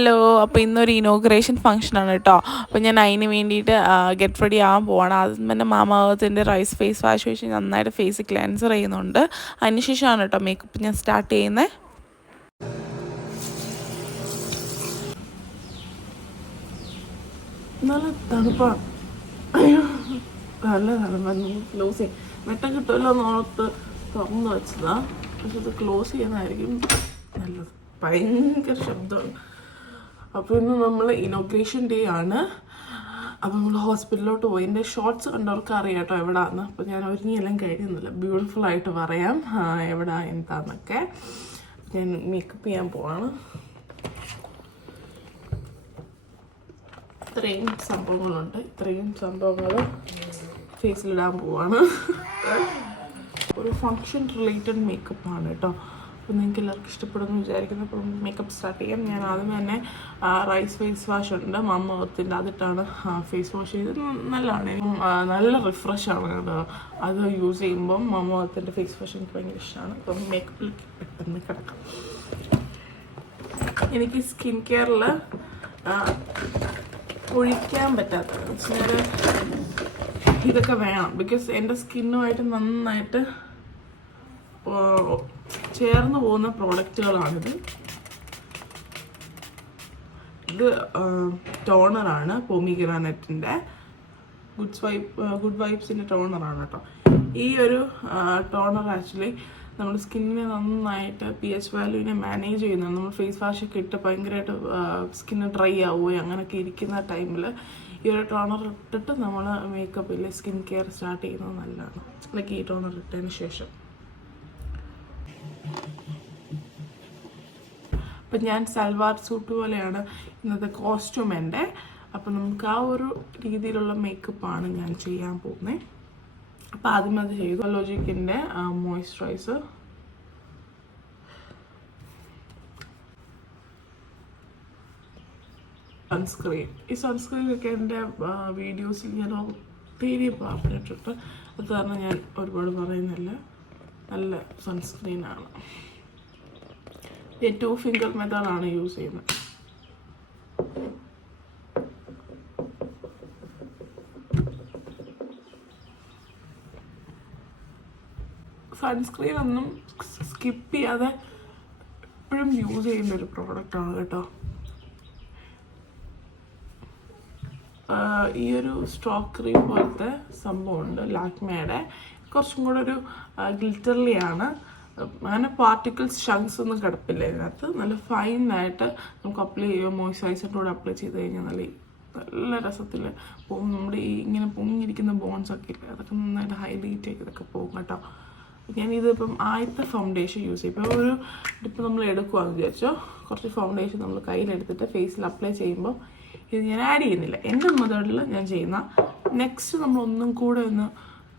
Hello, അപ്പോൾ ഇന്നൊരു inauguration ഫംഗ്ഷനാണ് കേട്ടോ. അപ്പോൾ ഞാൻ അതിന് വേണ്ടിയിട്ട് ഗെറ്റ് റെഡി ആകാൻ പോവാണ്. ആദ്യം തന്നെ മാമാഅർത്തിൻ്റെ റൈസ് ഫേസ് വാഷ് വെച്ച് നന്നായിട്ട് ഫേസ് ക്ലെൻസർ ചെയ്യുന്നുണ്ട്. അതിന് ശേഷമാണ് കേട്ടോ മേക്കപ്പ് ഞാൻ സ്റ്റാർട്ട് ചെയ്യുന്നത്. നല്ല തണുപ്പാണ്, നല്ല തണുപ്പാണ്. ക്ലോസ് ചെയ്യും വെട്ടം കിട്ടുമല്ലോ എന്നോർത്ത് തുറന്ന് വെച്ചതാ. പക്ഷെ ഇത് ക്ലോസ് ചെയ്യുന്നതായിരിക്കും നല്ലത്. ഭയങ്കര ശബ്ദമാണ്. അപ്പോൾ ഇന്ന് നമ്മൾ ഇനോഗ്രേഷൻ ഡേ ആണ്. അപ്പോൾ നമ്മൾ ഹോസ്പിറ്റലിലോട്ട് പോയി. എൻ്റെ ഷോർട്സ് കണ്ടവർക്ക് അറിയാം കേട്ടോ എവിടെയാണെന്ന്. അപ്പോൾ ഞാൻ ഒരുങ്ങിയെല്ലാം കഴിയുന്നില്ല, ബ്യൂട്ടിഫുൾ ആയിട്ട് പറയാം എവിടെ എന്താണെന്നൊക്കെ. ഞാൻ മേക്കപ്പ് ചെയ്യാൻ പോവാണ്. ഇത്രയും സംഭവങ്ങളുണ്ട്, ഇത്രയും സംഭവങ്ങൾ ഫേസിലിടാൻ പോവാണ്. ഒരു ഫങ്ഷൻ റിലേറ്റഡ് മേക്കപ്പാണ് കേട്ടോ. അപ്പോൾ നിങ്ങൾക്ക് എല്ലാവർക്കും ഇഷ്ടപ്പെടുമെന്ന് വിചാരിക്കുന്നു. അപ്പോൾ മേക്കപ്പ് സ്റ്റാർട്ട് ചെയ്യാം. ഞാൻ ആദ്യം തന്നെ റൈസ് ഫേസ് വാഷ് ഉണ്ട് മാമാഅർത്തിൻ്റെ, അതിട്ടാണ് ഫേസ് വാഷ് ചെയ്ത്. നല്ലതാണ്, നല്ല റിഫ്രഷാണ് കേട്ടോ. അത് യൂസ് ചെയ്യുമ്പം മാമാഅർത്തിൻ്റെ ഫേസ് വാഷ് എനിക്ക് ഭയങ്കര ഇഷ്ടമാണ്. അപ്പം മേക്കപ്പിൽ പെട്ടെന്ന് കിടക്കാം. എനിക്ക് സ്കിൻ കെയറിൽ ഒഴിക്കാൻ പറ്റാത്തത് വെച്ചാൽ ഇതൊക്കെ വേണം. ബിക്കോസ് എൻ്റെ സ്കിന്നുമായിട്ട് നന്നായിട്ട് ചേർന്ന് പോകുന്ന പ്രോഡക്റ്റുകളാണിത്. ഇത് ടോണറാണ്, പൊമിഗ്രാനറ്റിൻ്റെ ഗുഡ് വൈബ്സിൻ്റെ ടോണറാണ് കേട്ടോ. ഈ ഒരു ടോണർ ആക്ച്വലി നമ്മുടെ സ്കിന്നിനെ നന്നായിട്ട് pH വാല്യൂവിനെ മാനേജ് ചെയ്യുന്നതാണ്. നമ്മൾ ഫേസ് വാഷൊക്കെ ഇട്ട് ഭയങ്കരമായിട്ട് സ്കിന്ന് ഡ്രൈ ആവുകയോ അങ്ങനെയൊക്കെ ഇരിക്കുന്ന ടൈമിൽ ഈ ഒരു ടോണർ ഇട്ടിട്ട് നമ്മൾ മേക്കപ്പിൽ സ്കിൻ കെയർ സ്റ്റാർട്ട് ചെയ്യുന്നത് നല്ലതാണ്. ലൈക്ക് ഈ ടോണർ ഇട്ടതിന് ശേഷം. അപ്പം ഞാൻ സൽവാർ സൂട്ട് പോലെയാണ് ഇന്നത്തെ കോസ്റ്റ്യൂം എൻ്റെ. അപ്പം നമുക്ക് ആ ഒരു രീതിയിലുള്ള മേക്കപ്പാണ് ഞാൻ ചെയ്യാൻ പോകുന്നത്. അപ്പോൾ ആദ്യം അത് ചെയ്തു. ലോജിക്കിൻ്റെ മോയ്സ്ചറൈസർ, സൺസ്ക്രീൻ. ഈ സൺസ്ക്രീനൊക്കെ എൻ്റെ വീഡിയോസിൽ ഞാൻ ഒത്തിരി പറഞ്ഞിട്ടുണ്ട്. അത് കാരണം ഞാൻ ഒരുപാട് പറയുന്നില്ല. നല്ല സൺസ്ക്രീനാണ്. 2 ഫിംഗർ മെത്തേഡാണ് യൂസ് ചെയ്യുന്നത്. സൺസ്ക്രീൻ ഒന്നും സ്കിപ്പ് ചെയ്യാതെ എപ്പോഴും യൂസ് ചെയ്യുന്ന ഒരു പ്രോഡക്റ്റാണ് കേട്ടോ. ഈ ഒരു സ്ട്രോക്ക് ക്രീം പോലത്തെ സംഭവമുണ്ട് ലാക്മേയുടെ. കുറച്ചും കൂടെ ഒരു ഗ്ലിറ്റർലിയാണ്. അങ്ങനെ പാർട്ടിക്കിൾസ് ഷങ്ക്സ് ഒന്നും കിടപ്പില്ല ഇതിനകത്ത്. നല്ല ഫൈനായിട്ട് നമുക്ക് അപ്ലൈ ചെയ്യുക. മോയ്സ്ചറൈസറിൻ്റെ കൂടെ അപ്ലൈ ചെയ്ത് കഴിഞ്ഞാൽ നല്ല രസത്തിൽ പോകും. നമ്മുടെ ഈ ഇങ്ങനെ പൊങ്ങിയിരിക്കുന്ന ബോൺസൊക്കെ ഇല്ല, അതൊക്കെ നന്നായിട്ട് ഹൈലൈറ്റ് ചെയ്തൊക്കെ പോകും കേട്ടോ. ഞാനിതിപ്പം ആദ്യത്തെ ഫൗണ്ടേഷൻ യൂസ് ചെയ്യും. ഇപ്പോൾ ഒരു ടിപ്പ് നമ്മൾ എടുക്കുകയെന്ന് വിചാരിച്ചോ, കുറച്ച് ഫൗണ്ടേഷൻ നമ്മൾ കയ്യിലെടുത്തിട്ട് ഫേസിൽ അപ്ലൈ ചെയ്യുമ്പോൾ ഇത് ഞാൻ ആഡ് ചെയ്യുന്നില്ല. എൻ്റെ മെത്തേഡിൽ ഞാൻ ചെയ്യുന്ന. നെക്സ്റ്റ് നമ്മൾ ഒന്നും കൂടെ ഒന്ന്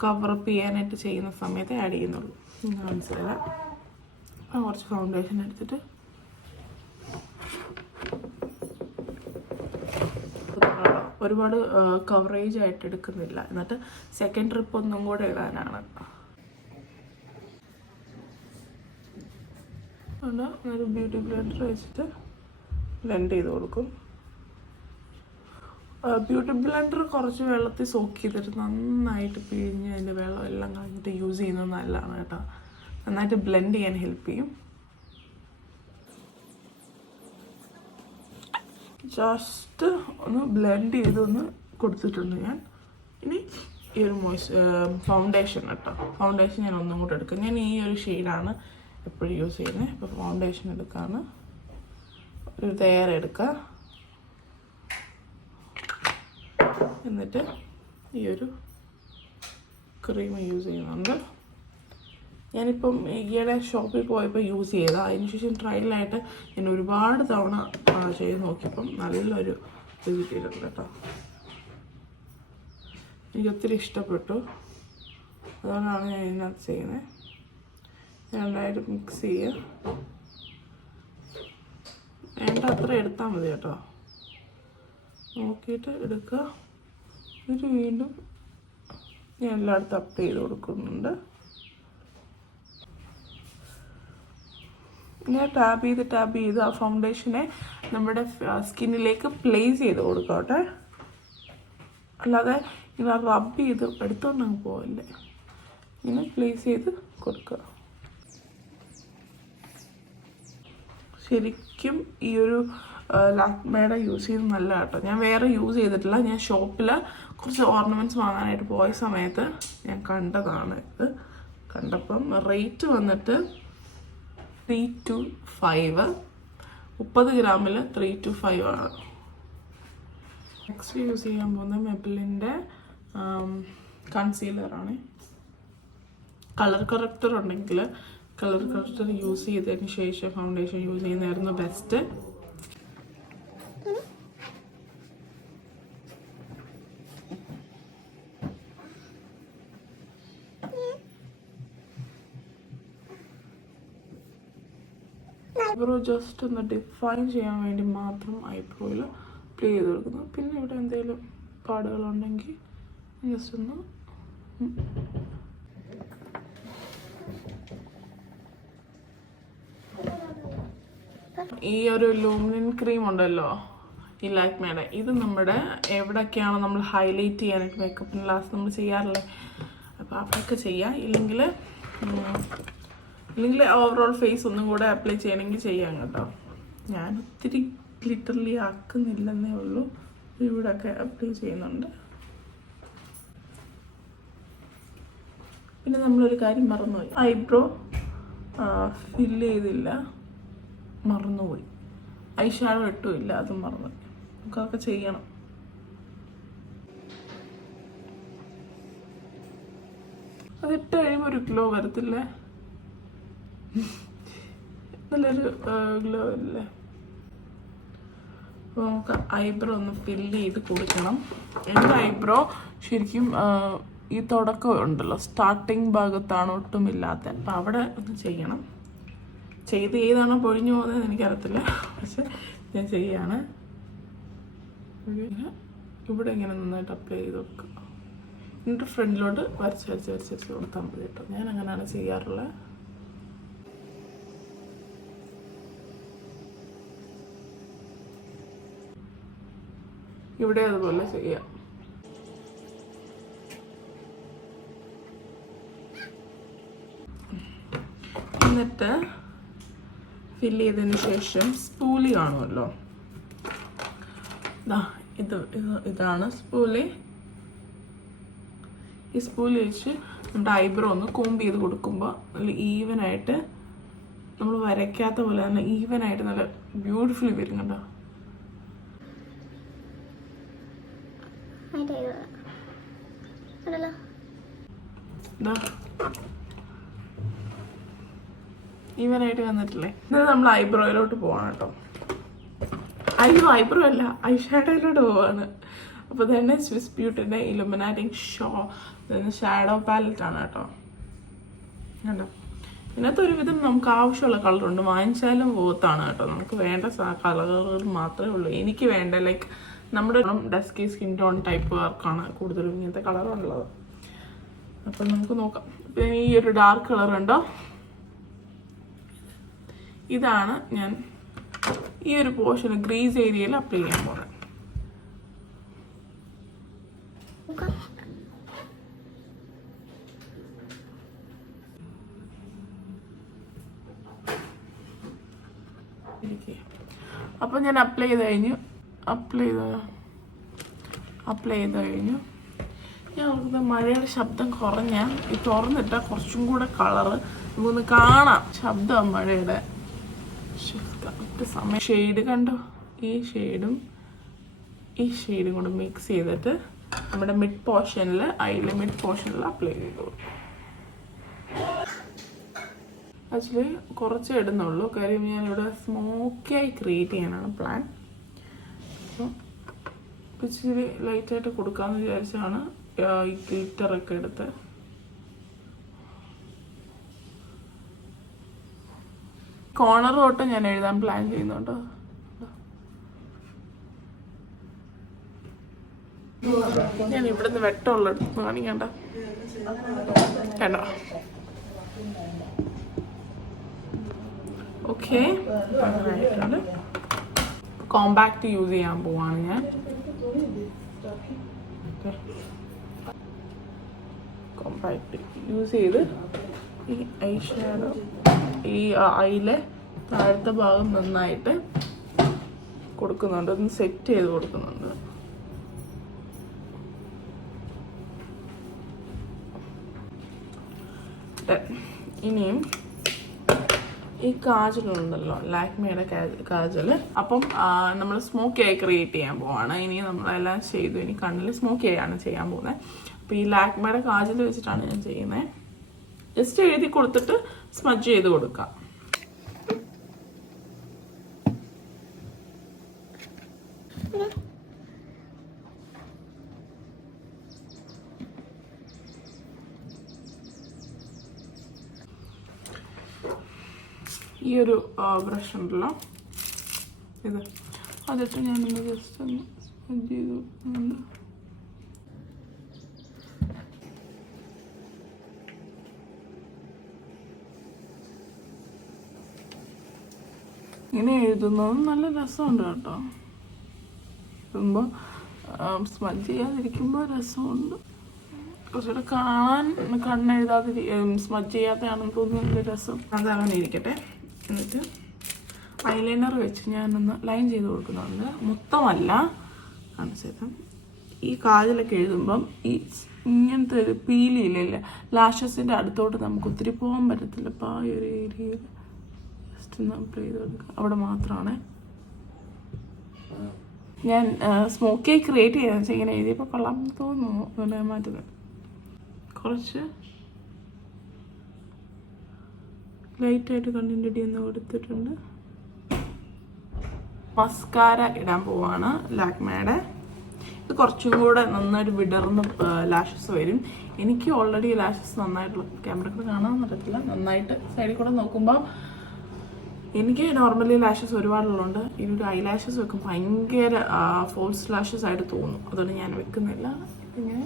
കവറപ്പ് ചെയ്യാനായിട്ട് ചെയ്യുന്ന സമയത്ത് ആഡ് ചെയ്യുന്നുള്ളൂ. മനസ്സിലായില്ല. അപ്പം കുറച്ച് ഫൗണ്ടേഷൻ എടുത്തിട്ട് ഒരുപാട് കവറേജ് ആയിട്ട് എടുക്കുന്നില്ല. എന്നിട്ട് സെക്കൻഡ് ട്രിപ്പ് ഒന്നും കൂടെ ഇടാനാണ്. ഒരു ബ്യൂട്ടി ബ്ലെൻഡർ വെച്ചിട്ട് ബ്ലെൻഡ് ചെയ്ത് കൊടുക്കും. ബ്യൂട്ടി ബ്ലെൻഡർ കുറച്ച് വെള്ളത്തിൽ സോക്ക് ചെയ്തിട്ട് നന്നായിട്ട് പിഴിഞ്ഞ് അതിൻ്റെ വെള്ളം എല്ലാം കളഞ്ഞിട്ട് യൂസ് ചെയ്യുന്നത് നല്ലതാണ് കേട്ടോ. നന്നായിട്ട് ബ്ലെൻഡ് ചെയ്യാൻ ഹെൽപ്പ് ചെയ്യും. ജസ്റ്റ് ഒന്ന് ബ്ലെൻഡ് ചെയ്തൊന്ന് കൊടുത്തിട്ടുണ്ട് ഞാൻ. ഇനി ഈ ഒരു ഫൗണ്ടേഷൻ കേട്ടോ. ഫൗണ്ടേഷൻ ഞാൻ ഒന്നും കൂടെ എടുക്കാം. ഞാൻ ഈ ഒരു ഷെയ്ഡാണ് എപ്പോഴും യൂസ് ചെയ്യുന്നത്. ഇപ്പോൾ ഫൗണ്ടേഷൻ എടുക്കാണ്. ഒരു തേര എടുക്കുക. എന്നിട്ട് ഈ ഒരു ക്രീം യൂസ് ചെയ്യുന്നുണ്ട്. ഞാനിപ്പം ഈയിടെ ഷോപ്പിൽ പോയപ്പോൾ യൂസ് ചെയ്താൽ അതിനുശേഷം ട്രയലായിട്ട് ഞാൻ ഒരുപാട് തവണ ചെയ്ത് നോക്കിയപ്പം നല്ലൊരു ഇത് കിട്ടിയിട്ടുണ്ട് കേട്ടോ. എനിക്ക് ഒത്തിരി ഇഷ്ടപ്പെട്ടു. അതുകൊണ്ടാണ് ഞാൻ ഇതിനകത്ത് ചെയ്യുന്നത്. രണ്ടായിട്ട് മിക്സ് ചെയ്യുക. വേണ്ട അത്ര എടുത്താൽ മതി കേട്ടോ. നോക്കിയിട്ട് എടുക്കുക. എന്നിട്ട് വീണ്ടും ഞാൻ എല്ലായിടത്തും അപ്ലൈ ചെയ്ത് കൊടുക്കുന്നുണ്ട്. ഇങ്ങനെ ടാപ്പ് ചെയ്ത് ആ ഫൗണ്ടേഷനെ നമ്മുടെ സ്കിന്നിലേക്ക് പ്ലേസ് ചെയ്ത് കൊടുക്കട്ടെ. അല്ലാതെ ഇങ്ങനെ റബ്ബ് ചെയ്ത് എടുത്തോണ്ടങ്ങ് പോവല്ലേ. ഇങ്ങനെ പ്ലേസ് ചെയ്ത് കൊടുക്കുക. ശരിക്കും ഈ ഒരു ലാക്മേയുടെ യൂസ് ചെയ്ത് നല്ല കേട്ടോ. ഞാൻ വേറെ യൂസ് ചെയ്തിട്ടില്ല. ഞാൻ ഷോപ്പിൽ കുറച്ച് ഓർണമെൻറ്റ്സ് വാങ്ങാനായിട്ട് പോയ സമയത്ത് ഞാൻ കണ്ടതാണ് ഇത്. കണ്ടപ്പം റേറ്റ് വന്നിട്ട് 325, 30 ഗ്രാമിൽ 325 ആണ്. നെക്സ്റ്റ് യൂസ് ചെയ്യാൻ പോകുന്ന മെബിലിൻ്റെ കൺസീലറാണ്. കളർ കറക്റ്റർ ഉണ്ടെങ്കിൽ കളർ കറക്റ്റർ യൂസ് ചെയ്തതിന് ശേഷം ഫൗണ്ടേഷൻ യൂസ് ചെയ്യുന്നതായിരുന്നു ബെസ്റ്റ്. ഐബ്രോ ജസ്റ്റ് ഒന്ന് ഡിഫൈൻ ചെയ്യാൻ വേണ്ടി മാത്രം ഐബ്രോയിൽ അപ്ലൈ ചെയ്ത് കൊടുക്കുന്നു. പിന്നെ ഇവിടെ എന്തെങ്കിലും പാടുകളുണ്ടെങ്കിൽ ജസ്റ്റ് ഒന്ന് ഈ ഒരു ലൂമിനൻ ക്രീം ഉണ്ടല്ലോ ഈ ലാക്മേയുടെ, ഇത് നമ്മുടെ എവിടെയൊക്കെയാണ് നമ്മൾ ഹൈലൈറ്റ് ചെയ്യാനായിട്ട് മേക്കപ്പിന് ലാസ്റ്റ് നമ്മൾ ചെയ്യാറില്ലേ, അപ്പോൾ അവിടെയൊക്കെ ചെയ്യാം. ഇല്ലെങ്കിൽ ഓവറോൾ ഫേസ് ഒന്നും കൂടെ അപ്ലൈ ചെയ്യണമെങ്കിൽ ചെയ്യാം കേട്ടോ. ഞാൻ ഒത്തിരി ലിറ്ററലി ആക്കുന്നില്ലെന്നേ ഉള്ളൂ, ഇവിടെയൊക്കെ അപ്ലൈ ചെയ്യുന്നുണ്ട്. പിന്നെ നമ്മളൊരു കാര്യം മറന്നുപോയി, ഐബ്രോ ഫില്ല് ചെയ്തില്ല, മറന്നുപോയി. ഐ ഷാഡോ ഇട്ടുമില്ല, അതും മറന്നുപോയി. നമുക്കതൊക്കെ ചെയ്യണം. അതിട്ട് കഴിയുമ്പോൾ ഒരു ഗ്ലോ വരത്തില്ലേ, നല്ലൊരു ഗ്ലോ അല്ലേ. അപ്പോൾ നമുക്ക് ഐബ്രോ ഒന്ന് ഫില്ല് ചെയ്ത് കൊടുക്കണം. എൻ്റെ ഐബ്രോ ശരിക്കും ഈ തുടക്കം ഉണ്ടല്ലോ, സ്റ്റാർട്ടിങ് ഭാഗത്താണ് ഒട്ടുമില്ലാത്ത, അപ്പം അവിടെ ഒന്ന് ചെയ്യണം. ചെയ്ത് ഏതാണോ പൊഴിഞ്ഞു പോകുന്നത് എനിക്കറിയത്തില്ല, പക്ഷെ ഞാൻ ചെയ്യാണ്. ഇവിടെ ഇങ്ങനെ നന്നായിട്ട് അപ്ലൈ ചെയ്ത് കൊടുക്കുക. എന്നിട്ട് ഫ്രണ്ടിലോട്ട് വരച്ച് കൊടുത്താൽ മതി കേട്ടോ. ഞാൻ അങ്ങനെയാണ് ചെയ്യാറുള്ളത്. ഇവിടെ അതുപോലെ ചെയ്യാം. എന്നിട്ട് ഫില്ല് ചെയ്തതിന് ശേഷം സ്പൂലി കാണുമല്ലോ, ഇതാണ് സ്പൂലി. ഈ സ്പൂലി വെച്ച് നമ്മുടെ ഐബ്രോ ഒന്ന് കോംബ് ചെയ്ത് കൊടുക്കുമ്പോൾ നല്ല ഈവനായിട്ട്, നമ്മൾ വരയ്ക്കാത്ത പോലെ തന്നെ ഈവനായിട്ട് നല്ല ബ്യൂട്ടിഫുള്ളി വരും കേട്ടോ. ഈവനായിട്ട് വന്നിട്ടില്ലേ. ഇത് നമ്മൾ ഐബ്രോയിലോട്ട് പോവാണ് കേട്ടോ. ഐബ്രോ അല്ല, ഐ ഷാഡോയിലോട്ട് പോവാണ്. അപ്പോൾ തന്നെ സ്വിസ് ബ്യൂട്ടിൻ്റെ ഇലുമിനാറ്റിംഗ് ഷാഡോ പാലറ്റ് ആണ് കേട്ടോ. കണ്ടോ, ഇതിനകത്ത് ഒരുവിധം നമുക്ക് ആവശ്യമുള്ള കളറുണ്ട്, വാങ്ങിച്ചാലും പോത്താണ് കേട്ടോ. നമുക്ക് വേണ്ട കളറുകൾ മാത്രമേ ഉള്ളൂ. എനിക്ക് വേണ്ട ലൈക്ക് നമ്മുടെ ഡസ്കി സ്കിൻ ടോൺ ടൈപ്പുകാർക്കാണ് കൂടുതലും ഇങ്ങനത്തെ കളറുള്ളത്. അപ്പം നമുക്ക് നോക്കാം. പിന്നെ ഈ ഒരു ഡാർക്ക് കളർ ഉണ്ടോ, ഇതാണ് ഞാൻ ഈ ഒരു പോർഷൻ ഗ്രീസ് ഏരിയയിൽ അപ്ലൈ ചെയ്യാൻ പോകുന്നത്. അപ്പം ഞാൻ അപ്ലൈ ചെയ്ത് കഴിഞ്ഞു. ഞാൻ ഓർക്കുന്നത് മഴയുടെ ശബ്ദം കുറഞ്ഞ ഈ തുറന്നിട്ടാൽ കുറച്ചും കൂടെ കളറ് നമുക്കൊന്ന് കാണാം. ശബ്ദം മഴയുടെ സമയം. ഷെയ്ഡ് കണ്ടോ, ഈ ഷെയ്ഡും കൂടെ മിക്സ് ചെയ്തിട്ട് നമ്മുടെ മിഡ് പോർഷനിൽ അപ്ലൈ ചെയ്തു. ആക്ച്വലി കുറച്ചേ ഇടുന്നുള്ളൂ, കാര്യം ഞാനിവിടെ സ്മോക്കിയായി ക്രിയേറ്റ് ചെയ്യാനാണ് പ്ലാൻ. അപ്പോൾ ഇച്ചിരി ലൈറ്റായിട്ട് കൊടുക്കാമെന്ന് വിചാരിച്ചാണ് ഈ ഗ്ലിറ്ററൊക്കെ എടുത്ത്. കോർണർ തൊട്ട് ഞാൻ എഴുതാൻ പ്ലാൻ ചെയ്യുന്നുണ്ട്. ഞാൻ ഇവിടുന്ന് വെട്ടമുള്ളടുത്ത് കാണിക്കണ്ട, കണ്ടോ. ഓക്കെ, കോമ്പാക്റ്റ് യൂസ് ചെയ്യാൻ പോവാണ് ഞാൻ. കോമ്പാക്റ്റ് യൂസ് ചെയ്ത് ഈ ഐ ഷാഡോ ഈ ഐയിലെ താഴത്തെ ഭാഗം നന്നായിട്ട് കൊടുക്കുന്നുണ്ട്, ഒന്ന് സെറ്റ് ചെയ്ത് കൊടുക്കുന്നുണ്ട്. ഇനിയും ഈ കാജലുണ്ടല്ലോ, ലാക്മിയുടെ കാജൽ. അപ്പം നമ്മൾ സ്മോക്കി ആയി ക്രിയേറ്റ് ചെയ്യാൻ പോവാണ്. ഇനി നമ്മളെല്ലാം ചെയ്തു, ഇനി കണ്ണിൽ സ്മോക്കി ആയാണ് ചെയ്യാൻ പോകുന്നത്. അപ്പോൾ ഈ ലാക്മിയുടെ കാജൽ വെച്ചിട്ടാണ് ഞാൻ ചെയ്യുന്നത്. ജസ്റ്റ് എഴുതി കൊടുത്തിട്ട് സ്മഡ്ജ് ചെയ്ത് കൊടുക്കാം. ഈ ഒരു ബ്രഷ് ഉണ്ടല്ലോ, ഇത് അതിട്ട് ഞാനൊന്ന് ജസ്റ്റ് ഒന്ന് സ്മഡ്ജ് ചെയ്ത് കൊടുക്കുന്നുണ്ട്. ഇങ്ങനെ എഴുതുന്നത് നല്ല രസമുണ്ട് കേട്ടോ. എഴുതുമ്പോൾ സ്മഡ്ജ് ചെയ്യാതിരിക്കുമ്പോൾ രസമുണ്ട്. കുറച്ചുകൂടെ കാണാൻ കണ്ണെഴുതാതിരി സ്മഡ്ജ് ചെയ്യാത്തതാണെന്ന് തോന്നുന്നു നല്ല രസം. അതങ്ങനെ ഇരിക്കട്ടെ. എന്നിട്ട് ഐലൈനർ വെച്ച് ഞാനൊന്ന് ലൈൻ ചെയ്ത് കൊടുക്കുന്നുണ്ട്. മൊത്തമല്ല കാണിച്ചത്. ഈ കാജലൊക്കെ എഴുതുമ്പം ഈ ഇങ്ങനത്തെ ഒരു പീലിയില്ല, ലാഷസിൻ്റെ അടുത്തോട്ട് നമുക്ക് ഒത്തിരി പോകാൻ പറ്റത്തില്ല. അപ്പോൾ ആ ഒരു ഏരിയയിൽ ജസ്റ്റ് ഒന്ന് അപ്ലൈ ചെയ്ത് കൊടുക്കുക. അവിടെ മാത്രമാണ് ഞാൻ സ്മോക്കി ക്രിയേറ്റ് ചെയ്യാന്ന് വെച്ചാൽ ഇങ്ങനെ എഴുതിയപ്പോൾ കൊള്ളാൻ തോന്നുന്നു. അതുകൊണ്ട് ഞാൻ മാറ്റുന്നത്. കുറച്ച് ലൈറ്റായിട്ട് കണ്ണിൻ്റെ അടി ഒന്ന് കൊടുത്തിട്ടുണ്ട്. മസ്കാര ഇടാൻ പോവാണ് ലാക്മേയുടെ. ഇത് കുറച്ചും കൂടെ നന്നായിട്ട് വിടർന്ന് ലാഷസ് വരും. എനിക്ക് ഓൾറെഡി ലാഷസ് നന്നായിട്ടുള്ള ക്യാമറയിൽ കാണാൻ പറ്റത്തില്ല. നന്നായിട്ട് സൈഡിൽ കൂടെ നോക്കുമ്പോൾ എനിക്ക് നോർമലി ലാഷസ് ഒരുപാടുള്ളതുകൊണ്ട് ഇതിൻ്റെ ഐ ലാഷസ് വെക്കും ഭയങ്കര ഫോൾസ് ലാഷസ് ആയിട്ട് തോന്നും. അതുകൊണ്ട് ഞാൻ വെക്കുന്നില്ല. ഇങ്ങനെ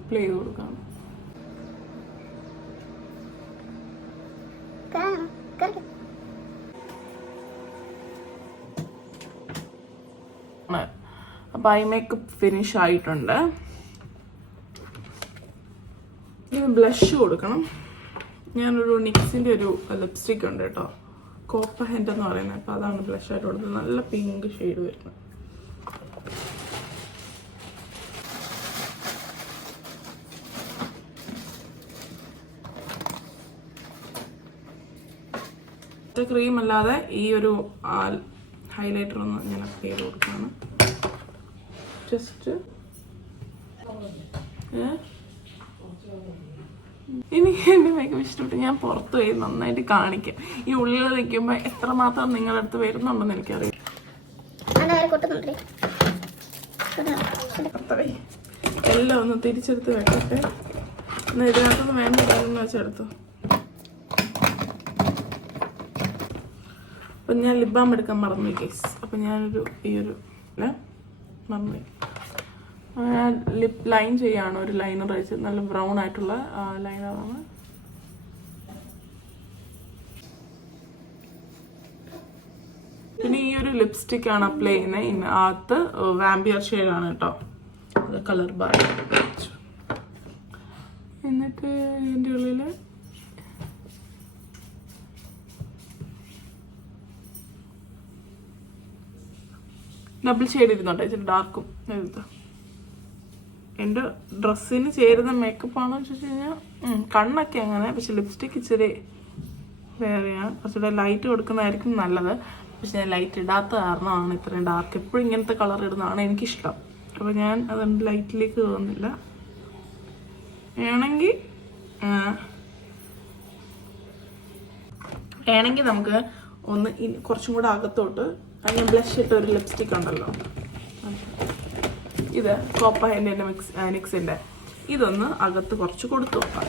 അപ്ലൈ ചെയ്ത് കൊടുക്കാം. അപ്പം ഐ മേക്കപ്പ് ഫിനിഷ് ആയിട്ടുണ്ട്. ഇനി ബ്ലഷ് കൊടുക്കണം. ഞാനൊരു നിക്സിൻ്റെ ഒരു ലിപ്സ്റ്റിക് ഉണ്ട് കേട്ടോ, കോപ്പ ഹെൻഡ് എന്ന് പറയുന്നത്. അപ്പോൾ അതാണ് ബ്ലഷ് ആയിട്ട് കൊടുത്തത്. നല്ല പിങ്ക് ഷെയ്ഡ് വരുന്നത്. ക്രീം അല്ലാതെ ഈ ഒരു ഹൈലൈറ്റർ ഒന്ന് ഞാൻ അപ്ലൈ ചെയ്ത് കൊടുക്കുകയാണ്. ജസ്റ്റ് എനിക്ക് എൻ്റെ മേക്കപ്പ് ഇഷ്ടപ്പെട്ടു. ഞാൻ പുറത്ത് പോയി നന്നായിട്ട് കാണിക്കാം. ഈ ഉള്ളിൽ നിൽക്കുമ്പോൾ എത്രമാത്രം നിങ്ങളുടെ അടുത്ത് വരുന്നുണ്ടെന്ന് എനിക്കറിയാം. എല്ലാം ഒന്ന് തിരിച്ചെടുത്ത് വെക്കട്ടെ. എന്നാൽ ഇതിനകത്തൊന്ന് വേണ്ട കാര്യമെന്ന് വെച്ചെടുത്തു. അപ്പം ഞാൻ ലിപ് ബാം എടുക്കാൻ മറന്നുപോയി കേസ്. അപ്പം ഞാനൊരു ഈ ഒരു മറന്നുപോയി. ലിപ് ലൈൻ ചെയ്യാണ്. ഒരു ലൈനർ വെച്ച് നല്ല ബ്രൗൺ ആയിട്ടുള്ള ലൈനറാണ്. പിന്നെ ഈ ഒരു ലിപ്സ്റ്റിക് ആണ് അപ്ലൈ ചെയ്യുന്നത്. ഇതിനകത്ത് വാമ്പിയർ ഷെയ്ഡാണ് കേട്ടോ, അത് കളർ ബാർ. എന്നിട്ട് ഇതിൻ്റെ ഉള്ളിൽ ഡബിൾ ഷെയ്ഡ് ഇരുന്നോട്ടെ, ഇച്ചിരി ഡാർക്കും എഴുതാ. എൻ്റെ ഡ്രസ്സിന് ചേരുന്ന മേക്കപ്പ് ആണോ എന്ന് ചോദിച്ചു കഴിഞ്ഞാൽ കണ്ണൊക്കെ അങ്ങനെ, പക്ഷെ ലിപ്സ്റ്റിക് ഇച്ചിരി വേറെയാണ്. കുറച്ചുകൂടെ ലൈറ്റ് കൊടുക്കുന്നതായിരിക്കും നല്ലത്. പക്ഷെ ഞാൻ ലൈറ്റ് ഇടാത്ത കാരണമാണ് ഇത്രയും ഡാർക്ക്. എപ്പോഴും ഇങ്ങനത്തെ കളർ ഇടുന്നതാണ് എനിക്കിഷ്ടം. അപ്പോൾ ഞാൻ അതുകൊണ്ട് ലൈറ്റിലേക്ക് തോന്നുന്നില്ല. വേണമെങ്കിൽ നമുക്ക് ഒന്ന് കുറച്ചും കൂടെ അകത്തോട്ട് അതിന് ബ്ലഷ് ഇട്ട ഒരു ലിപ്സ്റ്റിക് ഉണ്ടല്ലോ, ഇത് കോപ്പ ഹെൻഡിൻ്റെ നിക്സിൻ്റെ, ഇതൊന്ന് അകത്ത് കുറച്ച് കൊടുത്തു നോക്കാം.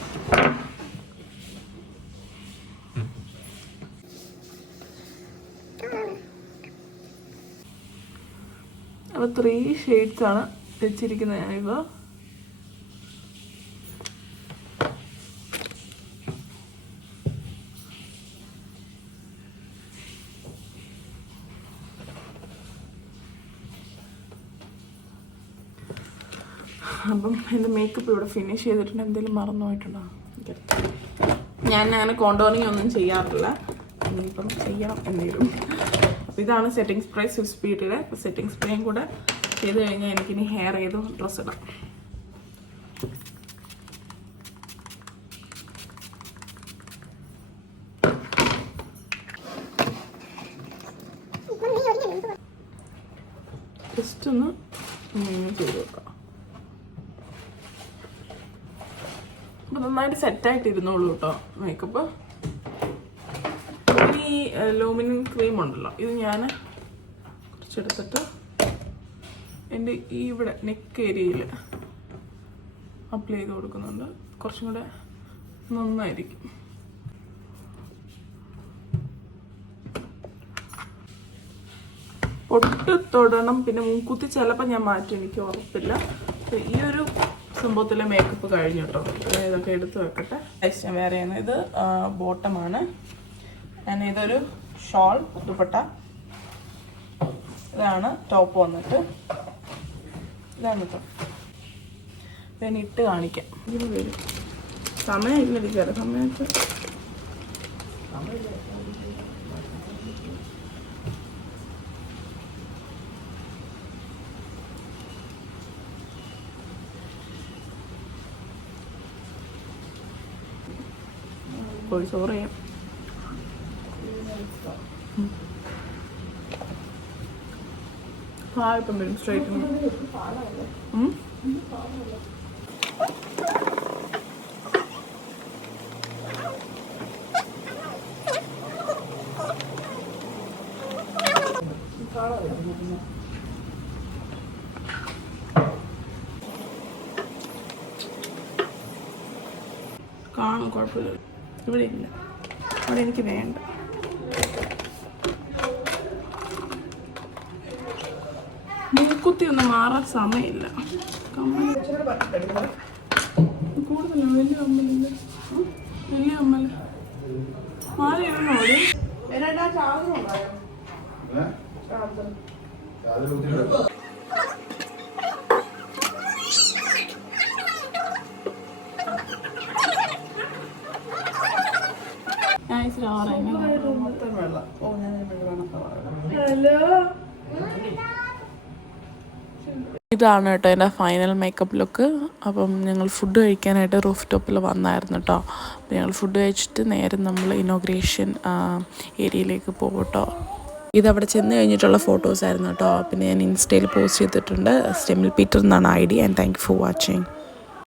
അപ്പോൾ 3 ഷെയ്ഡ്സാണ് വെച്ചിരിക്കുന്നത് ഞാനിപ്പോൾ. അപ്പം എൻ്റെ മേക്കപ്പ് ഇവിടെ ഫിനിഷ് ചെയ്തിട്ടുണ്ട്. എന്തെങ്കിലും മറന്നു പോയിട്ടുണ്ടോ? ഞാൻ അങ്ങനെ കോണ്ടോറിങ് ഒന്നും ചെയ്യാറില്ല, ഇനിയിപ്പം ചെയ്യണം എന്തെങ്കിലും. അപ്പോൾ ഇതാണ് സെറ്റിംഗ് സ്പ്രേ സ്വിസ് ബ്യൂട്ടിയുടെ. അപ്പോൾ സെറ്റിംഗ് സ്പ്രേയും കൂടെ ചെയ്ത് കഴിഞ്ഞാൽ എനിക്കിനി ഹെയർ ചെയ്ത് ഡ്രസ്സ് ഇടാം. ജസ്റ്റ് ഒന്ന് ചെയ്ത് വെക്കാം. അപ്പോൾ നന്നായിട്ട് സെറ്റായിട്ട് ഇരുന്നോളൂ കേട്ടോ മേക്കപ്പ്. ഈ ലൂമിനൻ ക്രീം ഉണ്ടല്ലോ, ഇത് ഞാൻ കുറച്ചെടുത്തിട്ട് എൻ്റെ ഈ ഇവിടെ നെക്ക് ഏരിയയിൽ അപ്ലൈ ചെയ്ത് കൊടുക്കുന്നുണ്ട്. കുറച്ചും കൂടെ നന്നായിരിക്കും. പൊട്ട് തൊടണം, പിന്നെ മൂക്കുത്തി ചിലപ്പോൾ ഞാൻ മാറ്റും, എനിക്ക് ഉറപ്പില്ല. ഈ ഒരു സംഭവത്തിലെ മേക്കപ്പ് കഴിഞ്ഞു കേട്ടോ. ഇതൊക്കെ എടുത്ത് വെക്കട്ടെ. ഞാൻ വേറെ ചെയ്യുന്നത് ഇത് ബോട്ടമാണ്. ഞാൻ ഇതൊരു ഷോൾ ദുപ്പട്ട, ഇതാണ് ടോപ്പ് വന്നിട്ട്. ഇതാണ് കേട്ടോ. പിന്നെ ഇട്ട് കാണിക്കാം. ഇതിന് വരും സമയം ഇല്ല, സമയത്ത് പോയി ചോറ് ചെയ്യാം. ഇപ്പം വരും സ്ട്രൈറ്റ്. കാണും, കുഴപ്പമില്ല. ഇവിടെ ഇല്ല, അവിടെ എനിക്ക് വേണ്ട. മൂക്കുത്തി ഒന്നും മാറാൻ സമയമില്ല. കൂടുതലാണ് വലിയ അമ്മയില്ല, വലിയ അമ്മ മാറിയിരുന്നോ? ഇതാണ് കേട്ടോ എൻ്റെ ഫൈനൽ മേക്കപ്പ് ലുക്ക്. അപ്പം ഞങ്ങൾ ഫുഡ് കഴിക്കാനായിട്ട് റൂഫ് ടോപ്പിൽ വന്നായിരുന്നു കേട്ടോ. അപ്പം ഞങ്ങൾ ഫുഡ് കഴിച്ചിട്ട് നേരെ നമ്മൾ ഇനോഗ്രേഷൻ ഏരിയയിലേക്ക് പോകും കേട്ടോ. ഇതവിടെ ചെന്ന് കഴിഞ്ഞിട്ടുള്ള ഫോട്ടോസായിരുന്നു കേട്ടോ. പിന്നെ ഞാൻ ഇൻസ്റ്റയിൽ പോസ്റ്റ് ചെയ്തിട്ടുണ്ട്. സ്റ്റെമിൽ പീറ്റർ എന്നാണ് ID. And thank you for watching.